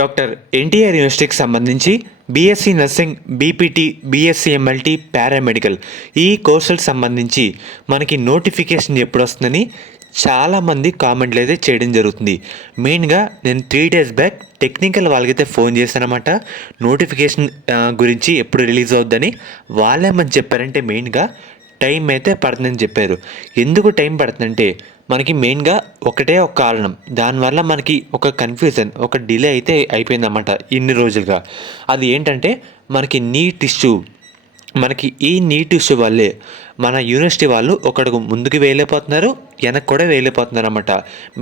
Doctor NTR యూనివర్సిటీకి సంబంధించి BSc nursing, BPT, BSc MLT, paramedical ఈ కోర్సులకు సంబంధించి మనకి నోటిఫికేషన్ ఎప్పుడు వస్తుందని చాలామంది కామెంట్లు అయితే చేయడం జరుగుతుంది. మెయిన్గా నేను 3 days బ్యాక్ టెక్నికల్ వాళ్ళకైతే ఫోన్ చేశానమాట. నోటిఫికేషన్ గురించి ఎప్పుడు రిలీజ్ అవుద్దని. వాళ్ళేమని చెప్పారంటే మెయిన్గా టైం అయితే పడుతుందని చెప్పారు. ఎందుకు టైం పడుతుందంటే మనకి మెయిన్గా ఒకటే ఒక కారణం. దానివల్ల మనకి ఒక కన్ఫ్యూజన్, ఒక డిలే అయితే అయిపోయిందన్నమాట ఇన్ని రోజులుగా. అది ఏంటంటే మనకి నీట్ ఇష్యూ. మనకి ఈ నీట్ ఇష్యూ వల్లే మన యూనివర్సిటీ వాళ్ళు ఒకడుగు ముందుకు వేయలేకపోతున్నారు, వెనక్కి కూడా వేయలేకపోతున్నారు అన్నమాట.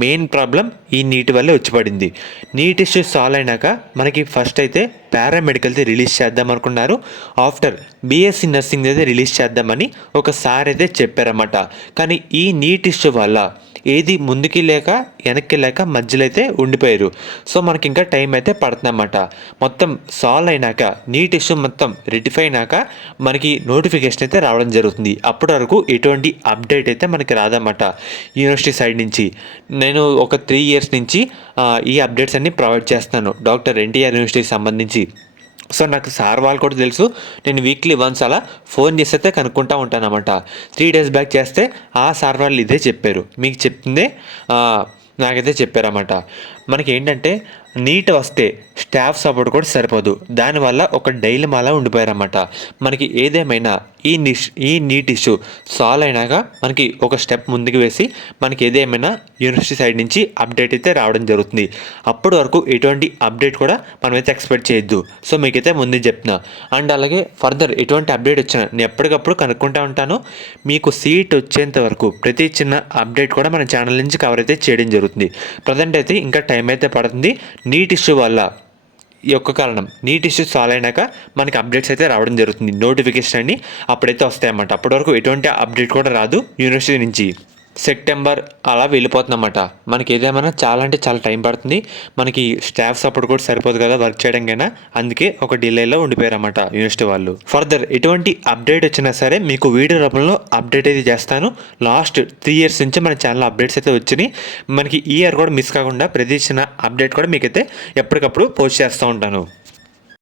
మెయిన్ ప్రాబ్లం ఈ నీట్ వల్లే వచ్చి పడింది. నీట్ ఇష్యూ సాల్వ్ అయినాక మనకి ఫస్ట్ అయితే పారామెడికల్ది రిలీజ్ చేద్దాం అనుకున్నారు. ఆఫ్టర్ బీఎస్సీ నర్సింగ్ అయితే రిలీజ్ చేద్దామని ఒకసారి అయితే చెప్పారన్నమాట. కానీ ఈ నీట్ ఇష్యూ వల్ల ఏది ముందుకి లేక వెనక్కి లేక మధ్యలో అయితే ఉండిపోయారు. సో మనకి ఇంకా టైం అయితే పడుతుందన్నమాట. మొత్తం సాల్వ్ అయినాక, నీట్ ఇష్యూ మొత్తం రెటిఫై అయినాక మనకి నోటిఫికేషన్ అయితే రావడం జరుగుతుంది. అప్పటి వరకు ఎటువంటి అప్డేట్ అయితే మనకి రాదన్నమాట యూనివర్సిటీ సైడ్ నుంచి. నేను ఒక 3 years నుంచి ఈ అప్డేట్స్ అన్ని ప్రొవైడ్ చేస్తున్నాను డాక్టర్ ఎన్టీఆర్ యూనివర్సిటీకి సంబంధించి. సో నాకు సార్ వాళ్ళు కూడా తెలుసు. నేను వీక్లీ వన్స్ అలా ఫోన్ చేసి అయితే కనుక్కుంటూ ఉంటాను అన్నమాట. 3 days బ్యాక్ చేస్తే ఆ సార్ వాళ్ళు ఇదే చెప్పారు, మీకు చెప్తుందే నాకైతే చెప్పారన్నమాట. మనకి ఏంటంటే నీట్ వస్తే స్టాఫ్ సపోర్ట్ కూడా సరిపోదు. దానివల్ల ఒక డైలమా అలా ఉండిపోయారన్నమాట. మనకి ఏదేమైనా ఈ నీట్ ఇష్యూ సాల్వ్ అయినాక మనకి ఒక స్టెప్ ముందుకు వేసి మనకి ఏదేమైనా యూనివర్సిటీ సైడ్ నుంచి అప్డేట్ అయితే రావడం జరుగుతుంది. అప్పటి వరకు ఎటువంటి అప్డేట్ కూడా మనమైతే ఎక్స్పెక్ట్ చేయొద్దు. సో మీకైతే ముందు చెప్తున్నా. అండ్ అలాగే ఫర్దర్ ఎటువంటి అప్డేట్ వచ్చినా నేను ఎప్పటికప్పుడు కనుక్కుంటూ ఉంటాను. మీకు సీట్ వచ్చేంత వరకు ప్రతి చిన్న అప్డేట్ కూడా మన ఛానల్ నుంచి కవర్ అయితే చేయడం జరుగుతుంది. ప్రజెంట్ అయితే ఇంకా టైం అయితే పడుతుంది. నీట్ ఇష్యూ వల్ల ఈ ఒక్క కారణం, నీట్ ఇష్యూ సాల్వ్ అయినాక మనకి అప్డేట్స్ అయితే రావడం జరుగుతుంది. నోటిఫికేషన్ అన్ని అప్పుడైతే వస్తాయన్నమాట. అప్పటి వరకు ఎటువంటి అప్డేట్ కూడా రాదు యూనివర్సిటీ నుంచి. సెప్టెంబర్ అలా వెళ్ళిపోతుందన్నమాట. మనకి ఏదేమైనా చాలా అంటే చాలా టైం పడుతుంది. మనకి స్టాఫ్ సపోర్ట్ కూడా సరిపోదు కదా వర్క్ చేయడానికైనా. అందుకే ఒక డిలేలో ఉండిపోయారన్నమాట యూనివర్సిటీ వాళ్ళు. ఫర్దర్ ఎటువంటి అప్డేట్ వచ్చినా సరే మీకు వీడియో రూపంలో అప్డేట్ అయితే చేస్తాను. లాస్ట్ 3 years నుంచి మన ఛానల్ అప్డేట్స్ అయితే వచ్చినాయి. మనకి ఈ ఇయర్ కూడా మిస్ కాకుండా ప్రతి చిన్న అప్డేట్ కూడా మీకైతే ఎప్పటికప్పుడు పోస్ట్ చేస్తూ ఉంటాను.